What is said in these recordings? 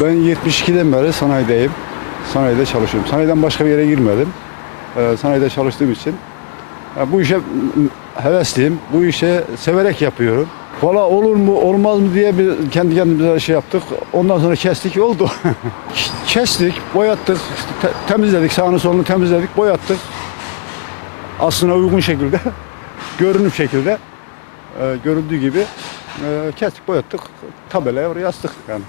Ben 72'den beri sanayideyim. Sanayide çalışıyorum. Sanayiden başka bir yere girmedim. Ee, sanayide çalıştığım için. Ya bu işe hevesliyim. Bu işe severek yapıyorum. Valla olur mu olmaz mı diye bir kendi kendimize şey yaptık. Ondan sonra kestik oldu. kestik, boyattık, te- temizledik, sağını solunu temizledik, boyattık. Aslına uygun şekilde, görünüm şekilde, e, görüldüğü gibi e, kestik, boyattık, tabelaya oraya yani.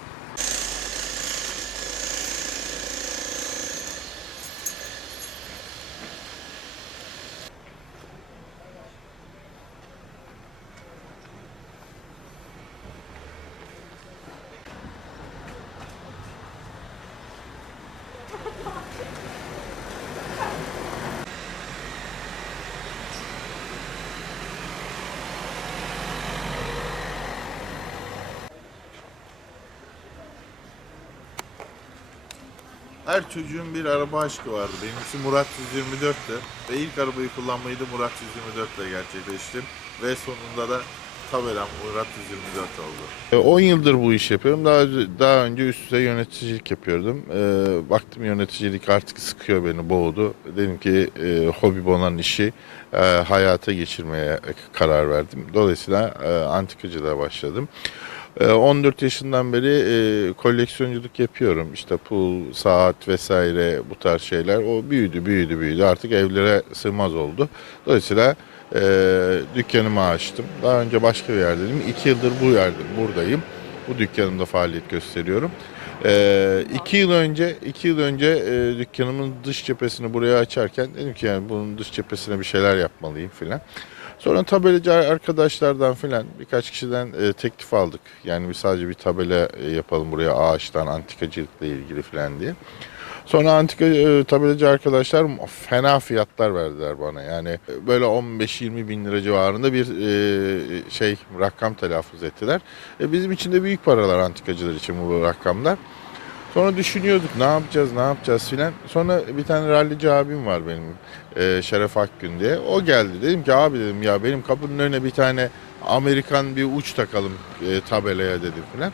Her çocuğun bir araba aşkı vardı. Benimkisi Murat 124'tü. Ve ilk arabayı kullanmayı da Murat 124 ile gerçekleştim. Ve sonunda da tabelam Murat 124 oldu. 10 yıldır bu iş yapıyorum. Daha daha önce üst düzey yöneticilik yapıyordum. Ee, baktım yöneticilik artık sıkıyor beni, boğdu. Dedim ki e, hobi olan işi e, hayata geçirmeye karar verdim. Dolayısıyla e, antikacılığa başladım. Ee, 14 yaşından beri e, koleksiyonculuk yapıyorum. İşte pul, saat vesaire bu tarz şeyler. O büyüdü, büyüdü, büyüdü. Artık evlere sığmaz oldu. Dolayısıyla e, dükkanımı açtım. Daha önce başka bir yerdeydim. İki yıldır bu yerde, buradayım. Bu dükkanımda faaliyet gösteriyorum. E, iki yıl önce, iki yıl önce e, dükkanımın dış cephesini buraya açarken dedim ki yani bunun dış cephesine bir şeyler yapmalıyım filan. Sonra tabelacı arkadaşlardan filan birkaç kişiden e, teklif aldık. Yani bir sadece bir tabela e, yapalım buraya ağaçtan antikacılıkla ilgili filan diye. Sonra antika e, tabelacı arkadaşlar fena fiyatlar verdiler bana. Yani e, böyle 15-20 bin lira civarında bir şey rakam telaffuz ettiler. Bizim için de büyük paralar antikacılar için bu rakamlar. Sonra düşünüyorduk ne yapacağız ne yapacağız filan. Sonra bir tane rallici abim var benim e, Şeref Akgün diye. O geldi dedim ki abi dedim ya benim kapının önüne bir tane Amerikan bir uç takalım e, tabelaya dedim filan.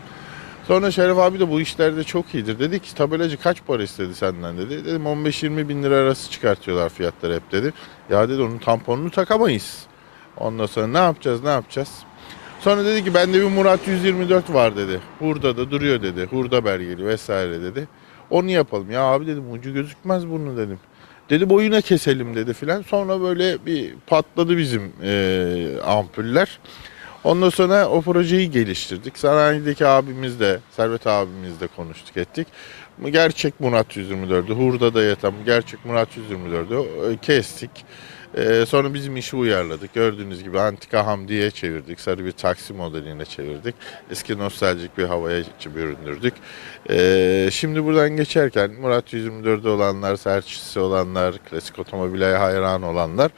Sonra Şeref abi de bu işlerde çok iyidir. Dedi ki tabelacı kaç para istedi senden dedi. Dedim 15-20 bin lira arası çıkartıyorlar fiyatları hep dedi. Ya dedi onun tamponunu takamayız. Ondan sonra ne yapacağız ne yapacağız? Sonra dedi ki bende bir Murat 124 var dedi. Hurda da duruyor dedi. Hurda belgeli vesaire dedi. Onu yapalım. Ya abi dedim ucu gözükmez bunu dedim. Dedi boyuna keselim dedi filan. Sonra böyle bir patladı bizim eee, ampuller. Ondan sonra o projeyi geliştirdik. Sanayideki abimizle, Servet abimizle konuştuk ettik. Gerçek Murat 124'ü, Hurda'da yatan gerçek Murat 124'ü e, kestik. Ee, sonra bizim işi uyarladık. Gördüğünüz gibi antika hamdiye çevirdik. Sarı bir taksi modeline çevirdik. Eski nostaljik bir havaya büründürdük. Ee, şimdi buradan geçerken Murat 124'de olanlar, serçisi olanlar, klasik otomobile hayran olanlar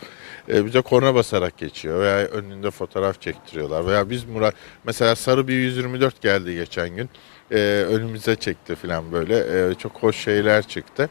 e, bize korna basarak geçiyor veya önünde fotoğraf çektiriyorlar veya biz Murat mesela sarı bir 124 geldi geçen gün e, önümüze çekti falan böyle E, çok hoş şeyler çıktı.